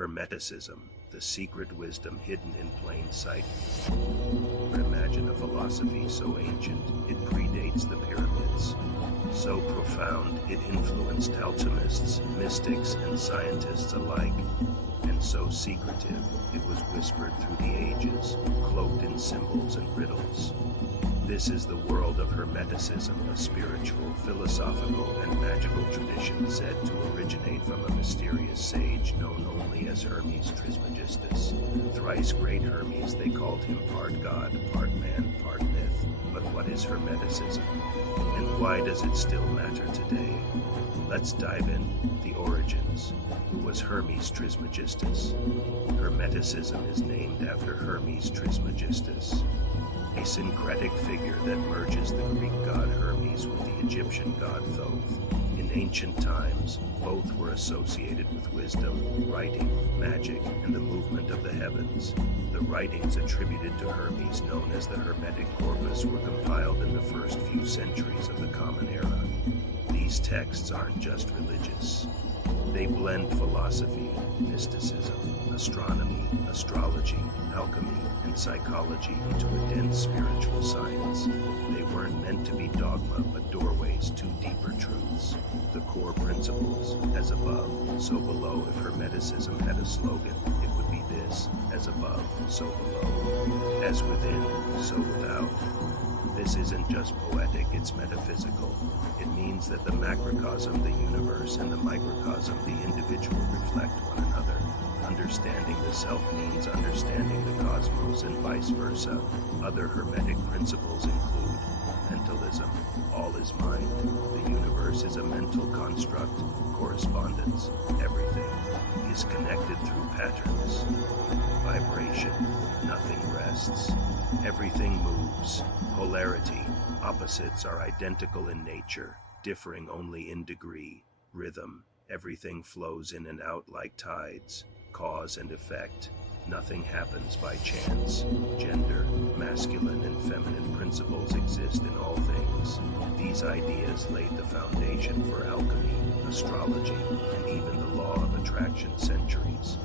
Hermeticism, the secret wisdom hidden in plain sight. Imagine a philosophy so ancient it predates the pyramids, so profound it influenced alchemists, mystics, and scientists alike, and so secretive it was whispered through the ages, cloaked in symbols and riddles. This is the world of Hermeticism, a spiritual, philosophical, and magical tradition said to originate from a mysterious sage known only as Hermes Trismegistus. Thrice great Hermes, they called him part god, part man, part myth. But what is Hermeticism? And why does it still matter today? Let's dive in. The origins. Who was Hermes Trismegistus? Hermeticism is named after Hermes Trismegistus, a syncretic figure that merges the Greek god Hermes with the Egyptian god Thoth. In ancient times, both were associated with wisdom, writing, magic, and the movement of the heavens. The writings attributed to Hermes, known as the Hermetic Corpus, were compiled in the first few centuries of the Common Era. These texts aren't just religious. They blend philosophy, mysticism, astronomy, astrology, alchemy, and psychology into a dense spiritual science. They weren't meant to be dogma, but doorways to deeper truths. The core principles, as above, so below. If Hermeticism had a slogan, it would be this: as above, so below. As within, so without. This isn't just poetic, it's metaphysical. It means that the macrocosm, the universe, and the microcosm, the individual, reflect one another. Understanding the self means understanding the cosmos and vice versa. Other Hermetic principles include mentalism, all is mind. The universe is a mental construct, correspondence, everything is connected through patterns. Vibration, nothing rests. Everything moves. Polarity, opposites are identical in nature, differing only in degree. Rhythm, everything flows in and out like tides. Cause and effect, nothing happens by chance. Gender, masculine and feminine principles exist in all things. These ideas laid the foundation for alchemy, astrology, and even the law of attraction centuries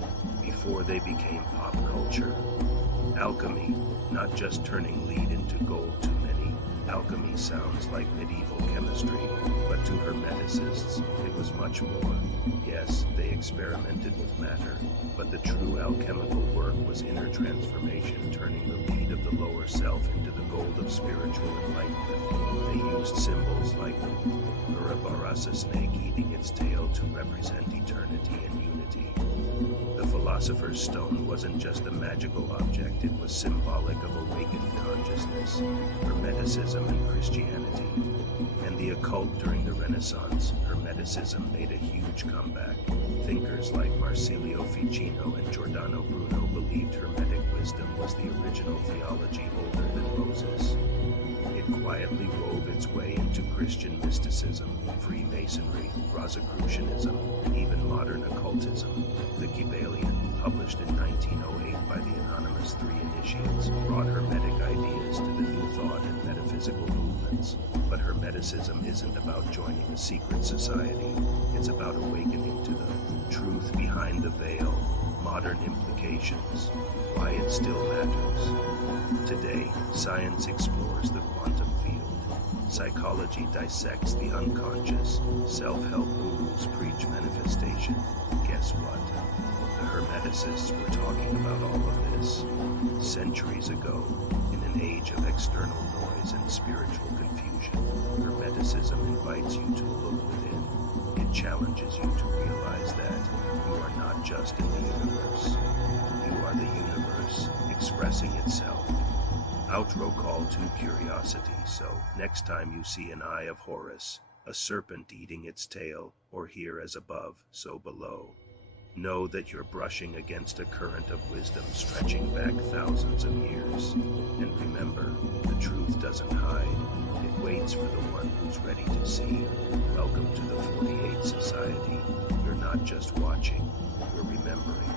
before they became pop culture. Alchemy, not just turning lead into gold to many. Alchemy sounds like medieval chemistry, but to Hermeticists, it was much more. Yes, they experimented with matter, but the true alchemical work was inner transformation, turning the lead of the lower self into the gold of spiritual enlightenment. They used symbols like the Ouroboros, a snake eating its tail, to represent eternity and unity. The philosopher's stone wasn't just a magical object, it was symbolic of awakened consciousness, Hermeticism and Christianity. And the occult during the Renaissance, Hermeticism made a huge comeback. Thinkers like Marsilio Ficino and Giordano Bruno believed Hermetic wisdom was the original theology older than Moses. It quietly wove its way into Christian mysticism, Freemasonry, Rosicrucianism, and even modern occultism. The Kybalion, published in 1908 by the anonymous Three Initiates, brought Hermetic ideas to the New Thought and metaphysical movements. But Hermeticism isn't about joining a secret society. It's about awakening to the truth behind the veil, modern implications, why it still matters. Today, science explores the quantum field. Psychology dissects the unconscious. Self-help gurus preach manifestation. Guess what? The Hermeticists were talking about all of this centuries ago. In an age of external noise and spiritual confusion, Hermeticism invites you to look within. It challenges you to realize that you are not just in the universe. You are the universe expressing itself. Outro call to curiosity. So, next time you see an eye of Horus, a serpent eating its tail, or hear as above, so below, know that you're brushing against a current of wisdom stretching back thousands of years. And remember, the truth doesn't hide. It waits for the one who's ready to see. Welcome to the 48 Society. You're not just watching, you're remembering.